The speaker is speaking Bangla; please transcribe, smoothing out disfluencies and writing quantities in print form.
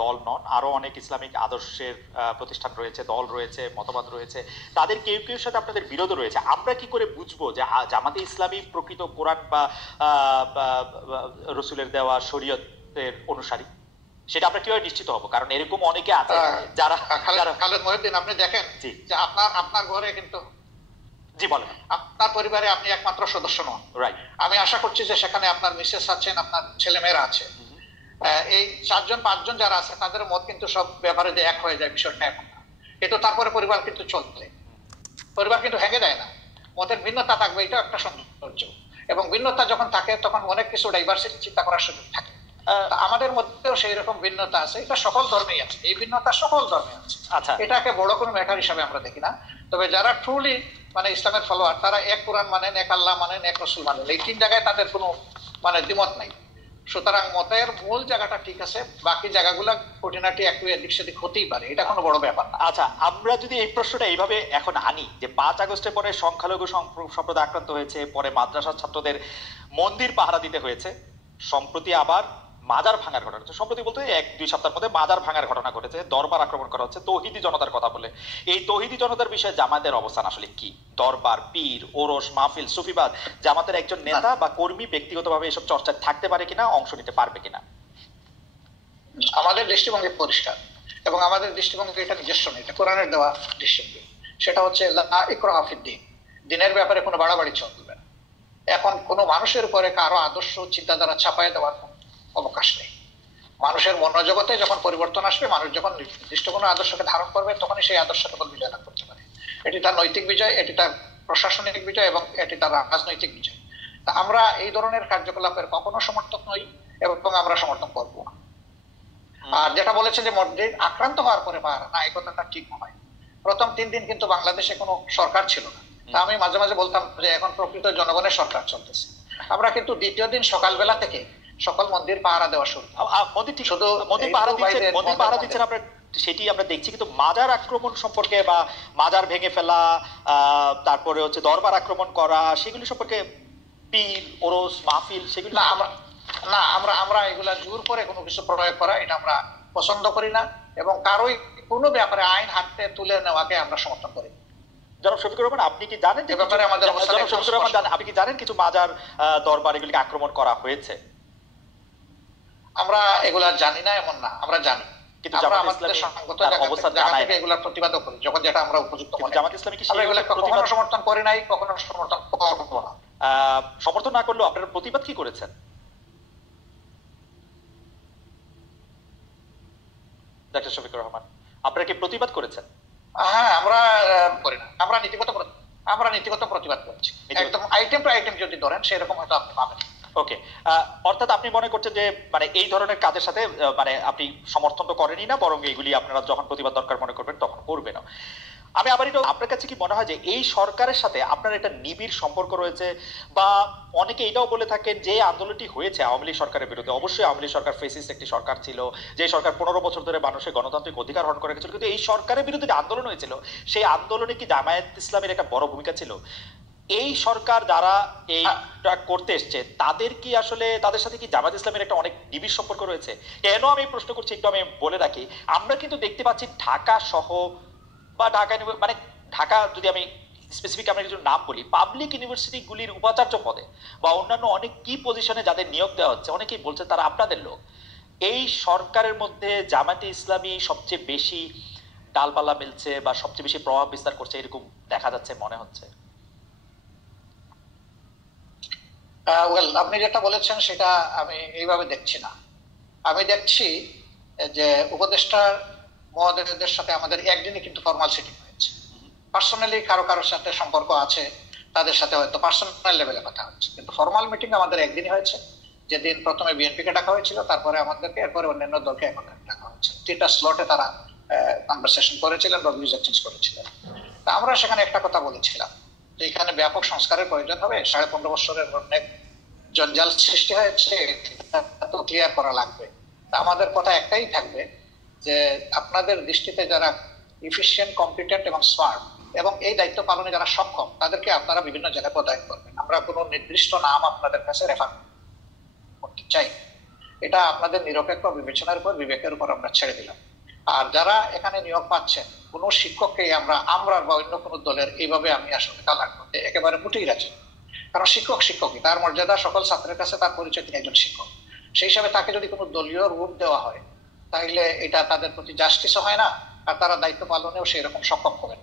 দল নন, আরো অনেক ইসলামিক আদর্শের প্রতিষ্ঠান রয়েছে, দল রয়েছে, মতবাদ রয়েছে, তাদের কেউ কেউ সাথে আপনাদের বিরোধ রয়েছে। আমরা কি করে বুঝবো যে জামাতে ইসলামী প্রকৃত কোরআন বা রসুলের দেওয়া শরীয়তের অনুসারী? সেটা আমরা কিভাবে নিশ্চিত হবো? কারণ এরকম অনেকে আছে যারা খালেদ মহিউদ্দিন, আপনি দেখেন যে আপনার ঘরে কিন্তু, জি বলেন, আপনার পরিবারে আপনি একমাত্র সদস্য নন। আমি আশা করছি যে সেখানে আপনার মিসেস আছেন, আপনার ছেলে মেয়েরা আছে। এই 4-5 জন যারা আছে তাদের মত কিন্তু সব ব্যাপারে যে এক হয়ে যায় বিষয়টা এখন না। কিন্তু তারপরে পরিবার কিন্তু চলছে, পরিবার কিন্তু ভেঙে যায় না। মতের ভিন্নতা থাকবে, এটা একটা সৌন্দর্য। এবং ভিন্নতা যখন থাকে তখন অনেক কিছু ডাইভার্সিটি চিন্তা করার সুযোগ থাকে। আমাদের মধ্যেও সেই রকম ভিন্নতা আছে, এটা সকল ধর্মেই আছে, এই ভিন্নতা সকল ধর্মে আছে। এটাকে বড় কোনো ম্যাটার হিসাবে আমরা দেখি না। তবে যারা ট্রুলি মানে ইসলামের ফলোয়ার, তারা এক কোরআন মানেন, এক আল্লাহ মানেন, এক রসুল মানেন, এই 3 জায়গায় তাদের কোনো মানে দ্বিমত নাই। সুতরাং মতের মূল জায়গাটা ঠিক আছে, বাকি জায়গাগুলো খুঁটিনাটি একটু এদিক সেদিক হতেই পারে, এটা কোনো বড় ব্যাপার না। আচ্ছা, আমরা যদি এই প্রশ্নটা এইভাবে এখন আনি যে 5 আগস্টের পরে সংখ্যালঘু সম্প্রদায় আক্রান্ত হয়েছে, পরে মাদ্রাসার ছাত্রদের মন্দির পাহারা দিতে হয়েছে, সম্প্রতি আবার মাজার ভাঙার ঘটনা ঘটেছে, সম্প্রতি বলতে 1-2 সপ্তাহের মধ্যে মাজার ভাঙার ঘটনা ঘটেছে, দরবার আক্রমণ করা হচ্ছে তৌহিদি জনতার কথা বলে। এই তৌহিদি জনতার বিষয়ে জামাতের অবস্থান আসলে কি? দরবার, পীর, ওরস, মাহফিল, সুফিবাদ, জামাতের একজন নেতা বা কর্মী ব্যক্তিগতভাবে এসব চর্চায় থাকতে পারে কিনা, অংশ নিতে পারবে কিনা? আমাদের দৃষ্টিভঙ্গি পরিষ্কার, এবং আমাদের দৃষ্টিভঙ্গি এটা নিজস্ব নেই, এটা কোরআনের দেওয়া দৃষ্টিভঙ্গি। সেটা হচ্ছে লা ইকরাহা ফিদ্দীন, দিনের ব্যাপারে কোনো বাড়াবাড়ি চলবে না। এখন কোনো মানুষের উপরে কারো আদর্শ চিন্তাধারা ছাপায় দেওয়ার অবকাশ নেই। মানুষের মনোজগতে যখন পরিবর্তন আসবে, মানুষ যখন নির্দিষ্ট কোনো আদর্শকে ধারণ করবে, তখনই সেই আদর্শ কেবল বিজয় লাভ করতে পারে। এটি তার নৈতিক বিজয়, এটি তার প্রশাসনিক বিজয়, এবং এটি তার রাজনৈতিক বিজয়। তা আমরা এই ধরনের কার্যকলাপের কখনো সমর্থক নই, এবং আমরা সমর্থন করব না। আর যেটা বলেছে যে মসজিদ আক্রান্ত হওয়ার পরে পাহারা, না, এই কথাটা ঠিক নয়। প্রথম 3 দিন কিন্তু বাংলাদেশে কোনো সরকার ছিল না। তা আমি মাঝে মাঝে বলতাম যে এখন প্রকৃত জনগণের সরকার চলতেছে। আমরা কিন্তু দ্বিতীয় দিন সকালবেলা থেকে সকল মন্দির পাহারা দেওয়া শুরু। মন্দির পাহারা দিচ্ছেন আপনার, সেটি আমরা দেখছি, কিন্তু মাজার আক্রমণ সম্পর্কে বা মাজার ভেঙে ফেলা, তারপরে হচ্ছে দরবার আক্রমণ করা, সেগুলি সম্পর্কে পীর, ওরস, মাহফিল, সেগুলো না, আমরা এগুলা জোর করে কোনো কিছু প্রয়োগ করা, এটা আমরা পছন্দ করি না, এবং কারোই কোনো ব্যাপারে আইন হাতে তুলে নেওয়াকে আমরা সমর্থন করি। জনাব শফিকুর রহমান, আপনি কি জানেন যে আপনি কি জানেন কিছু মাজার, দরবার এগুলিকে আক্রমণ করা হয়েছে? আমরা এগুলা জানি না এমন না, আমরা জানি, কিন্তু আমরা আমাদের সংগত জায়গা থেকে এগুলার প্রতিবাদ করি যখন যেটা আমরা উপযুক্ত মনে করি। জামাত ইসলামী কি এগুলা কখনো সমর্থন করে নাই, কখনো সমর্থন করব না। সমর্থন না করলেও আপনারা প্রতিবাদ কি করেছেন? ডাক্তার শফিকুর রহমান, আপনারা কি প্রতিবাদ করেছেন? হ্যাঁ, আমরা করি না, আমরা নীতিগত প্রতিবাদ করছি। একদম আইটেম টু আইটেম যদি ধরেন সেরকম হয়তো আপনি পাবেন। ওকে, অর্থাৎ আপনি মনে করছেন যে মানে এই ধরনের কাজের সাথে মানে আপনি সমর্থন তো করেনই না, বরং এইগুলি আপনারা যখন প্রতিবাদ দরকার মনে করবেন তখন করবেন। আমি আবার এটা, আপনার কাছে কি মনে হয় যে এই সরকারের সাথে আপনার একটা নিবিড় সম্পর্ক রয়েছে, বা অনেকে এটাও বলে থাকেন যে আন্দোলনটি হয়েছে আওয়ামী লীগ সরকারের বিরুদ্ধে, অবশ্যই আওয়ামী লীগ সরকার ফেসিস্ট একটি সরকার ছিল, যে সরকার 15 বছর ধরে মানুষের গণতান্ত্রিক অধিকার হরণ করে গেছিল, কিন্তু এই সরকারের বিরুদ্ধে যে আন্দোলন হয়েছিল সেই আন্দোলনে কি জামায়াত ইসলামের একটা বড় ভূমিকা ছিল? এই সরকার যারা এইটা করতে এসছে তাদের কি আসলে, তাদের সাথে কি জামায়াত ইসলামের একটা অনেক নিবিড় সম্পর্ক রয়েছে? কেন আমি প্রশ্ন করছি একটু আমি বলে রাখি, আমরা কিন্তু দেখতে পাচ্ছি ঢাকা সহ বা মানে ঢাকা যদি আমি স্পেসিফিক আমরা কিছু নাম বলি, পাবলিক ইউনিভার্সিটি গুলির উপাচার্য পদে বা অন্যান্য অনেক কি পজিশনে যাদের নিয়োগ দেওয়া হচ্ছে, অনেকেই বলছে তারা আপনাদের লোক। এই সরকারের মধ্যে জামায়াতে ইসলামী সবচেয়ে বেশি ডালপালা মিলছে বা সবচেয়ে বেশি প্রভাব বিস্তার করছে, এরকম দেখা যাচ্ছে মনে হচ্ছে। আপনি যেটা বলেছেন সেটা আমি এইভাবে দেখছি না। আমি দেখছি যে উপদেষ্টার মহোদয়দের সাথে আমাদের একদিনই কিন্তু ফর্মাল সিটিং হয়েছে। পার্সোনালি কারোর সাথে সম্পর্ক আছে, তাদের সাথে হয়তো পার্সোনাল লেভেলে কথা হচ্ছে, কিন্তু ফর্মাল মিটিং আমাদের একদিনই হয়েছে, যেদিন প্রথমে বিএনপিকে ডাকা হয়েছিল, তারপরে আমাদেরকে, এরপরে অন্যান্য দলকে এখন ডাকা হয়েছে। 3টা স্লটে তারা কনভারসেশন করেছিলেন বা ভিউজ এক্সচেঞ্জ করেছিলেন। তা আমরা সেখানে একটা কথা বলেছিলাম যে এখানে ব্যাপক সংস্কারের প্রয়োজন হবে, 15.5 বছরের অনেক জঞ্জাল সৃষ্টি হয়েছে, তো ক্লিয়ার করা লাগবে। আমাদের কথা একটাই থাকবে যে আপনাদের দৃষ্টিতে যারা ইফিশিয়েন্ট, কম্পিটেন্ট এবং স্মার্ট এবং এই দায়িত্ব পালনে যারা সক্ষম, তাদেরকে আপনারা বিভিন্ন জায়গায় পদায়ন করবেন। আমরা কোনো নির্দিষ্ট নাম আপনাদের কাছে রেফার করতে চাই, এটা আপনাদের নিরপেক্ষ বিবেচনার উপর, বিবেকের উপর আমরা ছেড়ে দিলাম। আর যারা এখানে নিয়োগ পাচ্ছেন, কোন শিক্ষককে আমরা বা অন্য কোনো দলের এইভাবে আমি আসলে তালাক করতে একেবারে মুটেই রাজি। কারণ শিক্ষক শিক্ষকই, তার মর্যাদা সকল ছাত্রের কাছে, তার পরিচয় তিনি একজন শিক্ষক। সেই হিসাবে তাকে যদি কোনো দলীয় রূপ দেওয়া হয়, তাহলে এটা তাদের প্রতি জাস্টিসও হয় না, আর তারা দায়িত্ব পালনেও সেই রকম সক্ষম হবেন।